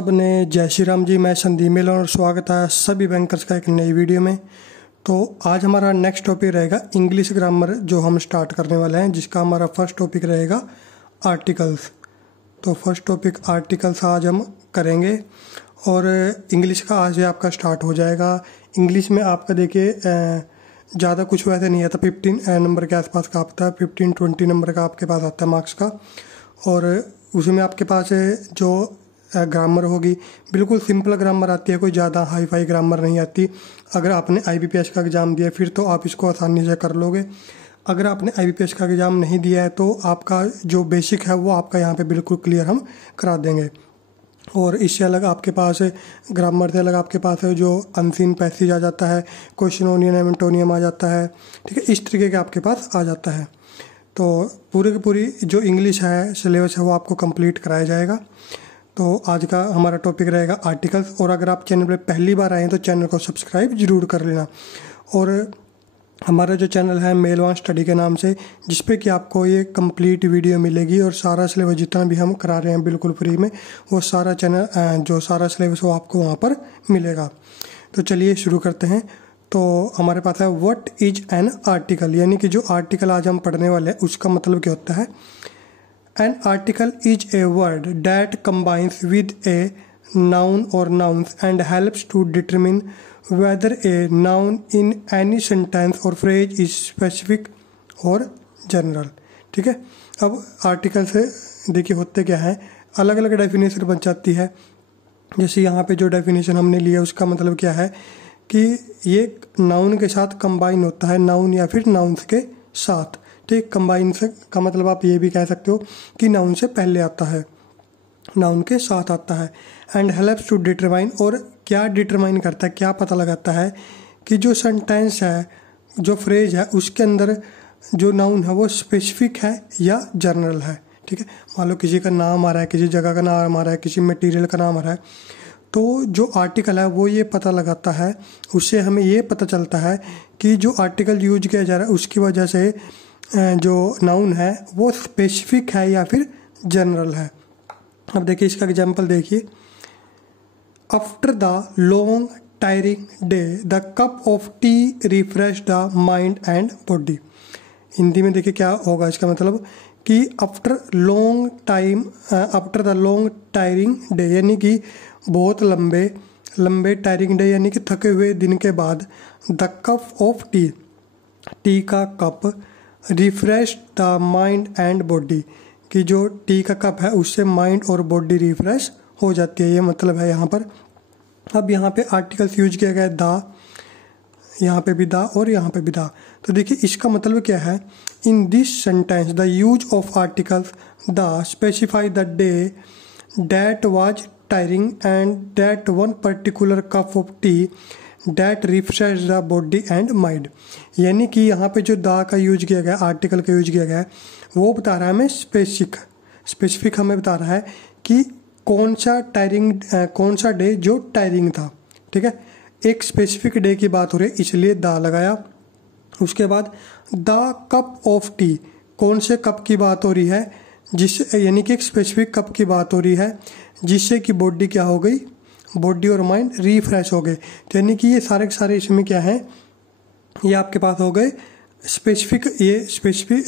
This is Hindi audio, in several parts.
सब ने जय श्री राम जी। मैं संदीप मेल और स्वागत है सभी बैंकर्स का एक नई वीडियो में। तो आज हमारा नेक्स्ट टॉपिक रहेगा इंग्लिश ग्रामर, जो हम स्टार्ट करने वाले हैं, जिसका हमारा फर्स्ट टॉपिक रहेगा आर्टिकल्स। तो फर्स्ट टॉपिक आर्टिकल्स आज हम करेंगे और इंग्लिश का आज से आपका स्टार्ट हो जाएगा। इंग्लिश में आपका देखिए ज़्यादा कुछ वैसे नहीं आता, 15 नंबर के आसपास का आता है, 15-20 नंबर का आपके पास आता है मार्क्स का। और उसमें आपके पास जो ग्रामर होगी बिल्कुल सिंपल ग्रामर आती है, कोई ज़्यादा हाई फाई ग्रामर नहीं आती। अगर आपने IBPS का एग्ज़ाम दिया फिर तो आप इसको आसानी से कर लोगे। अगर आपने IBPS का एग्ज़ाम नहीं दिया है तो आपका जो बेसिक है वो आपका यहाँ पे बिल्कुल क्लियर हम करा देंगे। और इससे अलग आपके पास ग्रामर से अलग आपके पास है जो अनसीन पैसेज आ जाता है, क्वेश्चनोनियन एंटोनियम आ जाता है, ठीक है, इस तरीके के आपके पास आ जाता है। तो पूरी की पूरी जो इंग्लिश है सिलेबस है वो आपको कंप्लीट कराया जाएगा। तो आज का हमारा टॉपिक रहेगा आर्टिकल्स। और अगर आप चैनल पर पहली बार आए हैं तो चैनल को सब्सक्राइब जरूर कर लेना। और हमारा जो चैनल है मेल वन स्टडी के नाम से, जिस पे कि आपको ये कंप्लीट वीडियो मिलेगी और सारा सिलेबस जितना भी हम करा रहे हैं बिल्कुल फ्री में, वो सारा चैनल जो सारा सिलेबस वो आपको वहाँ पर मिलेगा। तो चलिए शुरू करते हैं। तो हमारे पास है व्हाट इज एन आर्टिकल, यानी कि जो आर्टिकल आज हम पढ़ने वाले हैं उसका मतलब क्या होता है। An article is a word that combines with a noun और nouns and helps to determine whether a noun in any sentence or phrase is specific और general। ठीक है, अब आर्टिकल से देखिए होते क्या है, अलग अलग डेफिनेशन बन जाती है। जैसे यहाँ पे जो डेफिनेशन हमने लिया उसका मतलब क्या है कि ये नाउन के साथ कंबाइन होता है, नाउन या फिर नाउन्स के साथ। ठीक, कंबाइन से का मतलब आप ये भी कह सकते हो कि नाउन से पहले आता है, नाउन के साथ आता है। एंड हेल्प्स टू डिटरमाइन, और क्या डिटरमाइन करता है, क्या पता लगाता है कि जो सेंटेंस है, जो फ्रेज है, उसके अंदर जो नाउन है वो स्पेसिफिक है या जनरल है। ठीक है, मान लो किसी का नाम आ रहा है, किसी जगह का नाम आ रहा है, किसी मटेरियल का नाम आ रहा है, तो जो आर्टिकल है वो ये पता लगाता है, उससे हमें ये पता चलता है कि जो आर्टिकल यूज किया जा रहा है उसकी वजह से जो नाउन है वो स्पेसिफिक है या फिर जनरल है। अब देखिए इसका एग्जाम्पल देखिए, after the long tiring day the cup of T refresh the mind and body. Hindi में देखिए क्या होगा इसका मतलब कि after long time, after the long tiring day, यानी कि बहुत लंबे टायरिंग डे यानी कि थके हुए दिन के बाद, the cup of tea, tea का कप, refresh the mind and body, कि जो टी का कप है उससे माइंड और बॉडी रिफ्रेश हो जाती है, ये मतलब है यहाँ पर। अब यहाँ पे आर्टिकल्स यूज किया गया है द, यहाँ पे भी द और यहाँ पे भी द। तो देखिए इसका मतलब क्या है, in this sentence the use of articles the specify the day that was tiring and that one particular cup of T that refresh the body and mind. यानी कि यहाँ पे जो द का यूज किया गया, आर्टिकल का यूज किया गया है, वो बता रहा है हमें स्पेसिफिक हमें बता रहा है कि कौन सा डे जो टायरिंग था। ठीक है, एक स्पेसिफिक डे की बात हो रही है इसलिए द लगाया। उसके बाद द कप ऑफ टी, कौन से कप की बात हो रही है, जिससे यानी कि एक स्पेसिफिक कप की बात हो रही है जिससे कि बॉडी क्या हो गई, बॉडी और माइंड रिफ्रेश हो गए। तो यानी कि ये सारे के सारे इसमें क्या है, ये आपके पास हो गए स्पेसिफिक, ये स्पेसिफिक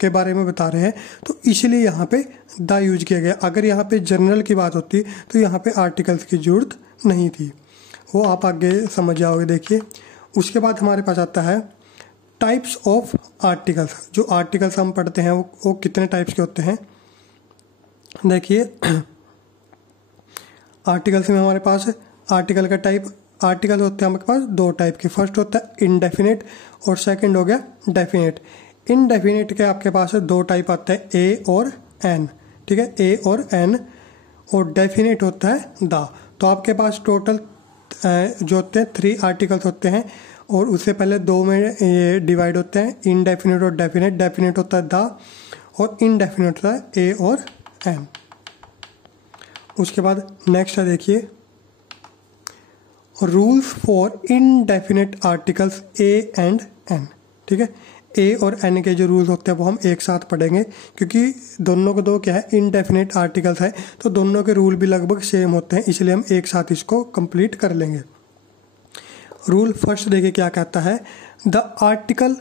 के बारे में बता रहे हैं, तो इसलिए यहाँ पे द यूज किया गया। अगर यहाँ पे जनरल की बात होती तो यहाँ पे आर्टिकल्स की जरूरत नहीं थी, वो आप आगे समझ जाओगे। देखिए उसके बाद हमारे पास आता है टाइप्स ऑफ आर्टिकल्स। जो आर्टिकल्स हम पढ़ते हैं वो कितने टाइप्स के होते हैं। देखिए आर्टिकल्स में हमारे पास आर्टिकल का टाइप, आर्टिकल होते हैं हमारे पास दो टाइप के। फर्स्ट होता है इनडेफिनेट और सेकंड हो गया डेफिनेट। इनडेफिनेट के आपके पास दो टाइप आते हैं, ए और एन। ठीक है, ए और एन। और डेफिनेट होता है द। तो आपके पास टोटल जो होते हैं 3 आर्टिकल्स होते हैं और उससे पहले 2 में ये डिवाइड होते हैं, इनडेफिनेट और डेफिनेट। डेफिनेट होता है द और इनडेफिनेट होता है ए और एन। उसके बाद नेक्स्ट है देखिए rules for indefinite articles a and an. ठीक है, ए और एन के जो रूल्स होते हैं वो हम एक साथ पढ़ेंगे, क्योंकि दोनों को दो क्या है, इनडेफिनेट आर्टिकल्स है, तो दोनों के रूल भी लगभग सेम होते हैं, इसलिए हम एक साथ इसको कंप्लीट कर लेंगे। रूल फर्स्ट देखिए क्या कहता है, the article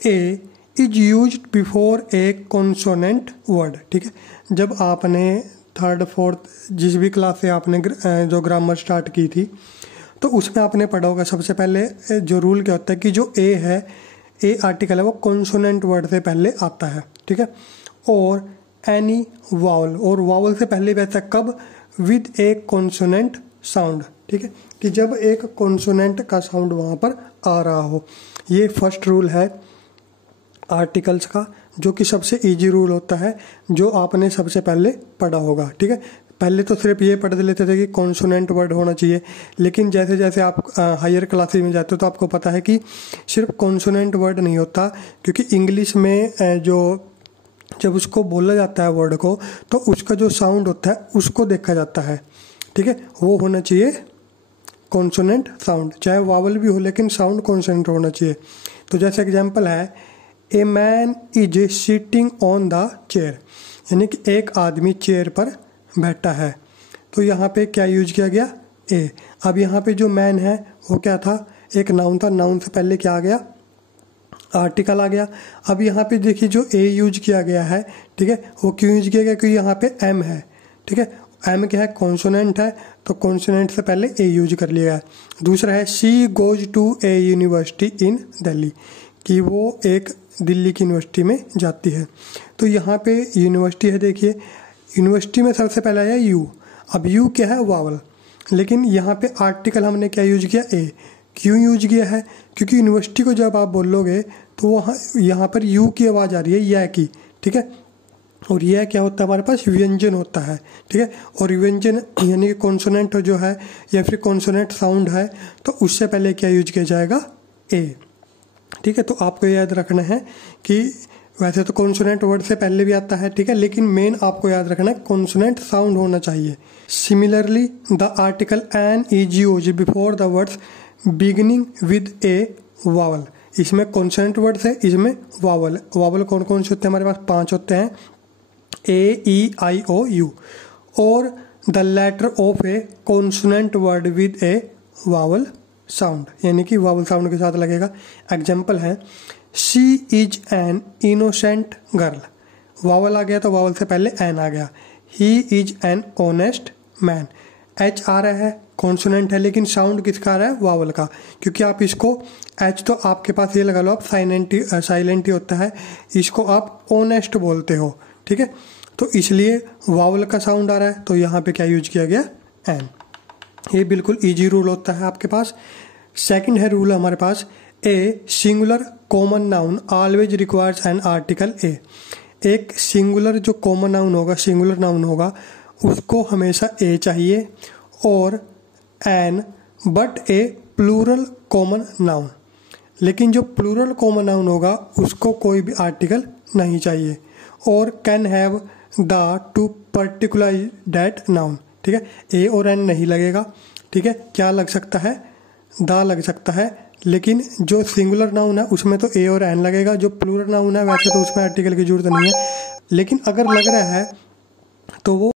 a is used before A consonant word. ठीक है, जब आपने थर्ड फोर्थ जिस भी क्लास से आपने जो ग्रामर स्टार्ट की थी तो उसमें आपने पढ़ा होगा सबसे पहले जो रूल क्या होता है कि जो ए है, ए आर्टिकल है, वो कॉन्सोनेंट वर्ड से पहले आता है। ठीक है, और एनी वावल, और वावल से पहले वैसा कब, विद ए कॉन्सोनेंट साउंड। ठीक है, कि जब एक कॉन्सोनेंट का साउंड वहाँ पर आ रहा हो। ये फर्स्ट रूल है आर्टिकल्स का, जो कि सबसे इजी रूल होता है, जो आपने सबसे पहले पढ़ा होगा। ठीक है, पहले तो सिर्फ ये पढ़ लेते थे कि कॉन्सोनेंट वर्ड होना चाहिए, लेकिन जैसे जैसे आप हायर क्लासेस में जाते हो तो आपको पता है कि सिर्फ कॉन्सोनेंट वर्ड नहीं होता, क्योंकि इंग्लिश में जो जब उसको बोला जाता है वर्ड को, तो उसका जो साउंड होता है उसको देखा जाता है। ठीक है, वो होना चाहिए कॉन्सोनेंट साउंड, चाहे वावल भी हो लेकिन साउंड कॉन्सोनेंट होना चाहिए। तो जैसे एग्जांपल है, a man is sitting on the chair, यानी कि एक आदमी चेयर पर बैठा है। तो यहाँ पे क्या यूज किया गया, ए। अब यहाँ पे जो मैन है वो क्या था, एक नाउन था, नाउन से पहले क्या आ गया, आर्टिकल आ गया। अब यहाँ पे देखिए जो ए यूज किया गया है, ठीक है, वो क्यों यूज किया गया, क्योंकि यहाँ पे एम है। ठीक है, एम क्या है, कॉन्सोनेंट है, तो कॉन्सोनेंट से पहले ए यूज कर लिया है। दूसरा है, she goes to a university in Delhi, कि वो एक दिल्ली की यूनिवर्सिटी में जाती है। तो यहाँ पे यूनिवर्सिटी है, देखिए यूनिवर्सिटी में सबसे पहले आया यू। अब यू क्या है, वावल, लेकिन यहाँ पे आर्टिकल हमने क्या यूज किया, ए। क्यों यूज किया है, क्योंकि यूनिवर्सिटी को जब आप बोलोगे तो वहाँ यहाँ पर यू की आवाज़ आ रही है, या की। ठीक है, और यह क्या होता है, हमारे पास व्यंजन होता है। ठीक है, और व्यंजन यानी कि कॉन्सोनेंट जो है या फिर कॉन्सोनेंट साउंड है, तो उससे पहले क्या यूज किया जाएगा, ए। ठीक है, तो आपको याद रखना है कि वैसे तो कॉन्सोनेंट वर्ड से पहले भी आता है, ठीक है, लेकिन मेन आपको याद रखना है कॉन्सोनेंट साउंड होना चाहिए। Similarly the article an is used before the words beginning with a vowel. इसमें कॉन्सोनेंट वर्ड्स है, इसमें वावल। वावल कौन कौन से होते हैं, हमारे पास 5 होते हैं, A E I O U, और the letter of a consonant word with a vowel sound, यानी कि वावल साउंड के साथ लगेगा। एग्जाम्पल है, she is an innocent girl, vowel आ गया तो वावल से पहले एन आ गया। He is an honest man, H आ रहा है, कॉन्सोनेंट है, लेकिन साउंड किसका आ रहा है, वावल का, क्योंकि आप इसको एच तो आपके पास ये लगा लो आप साइलेंट ही होता है, इसको आप ऑनेस्ट बोलते हो। ठीक है, तो इसलिए वावल का साउंड आ रहा है, तो यहाँ पे क्या यूज किया गया, एन। ये बिल्कुल इजी रूल होता है आपके पास। सेकंड है रूल हमारे पास, a singular common noun always requires an article a. एक सिंगुलर जो कॉमन नाउन होगा, सिंगुलर नाउन होगा, उसको हमेशा ए चाहिए, और an but a plural common noun, लेकिन जो प्लूरल कॉमन नाउन होगा उसको कोई भी आर्टिकल नहीं चाहिए, और can have the two particular that noun. ठीक है, ए और एन नहीं लगेगा। ठीक है, क्या लग सकता है, दा लग सकता है, लेकिन जो सिंगुलर नाउन है उसमें तो ए और एन लगेगा। जो प्लूरल नाउन है वैसे तो उसमें आर्टिकल की जरूरत नहीं है, लेकिन अगर लग रहा है तो वो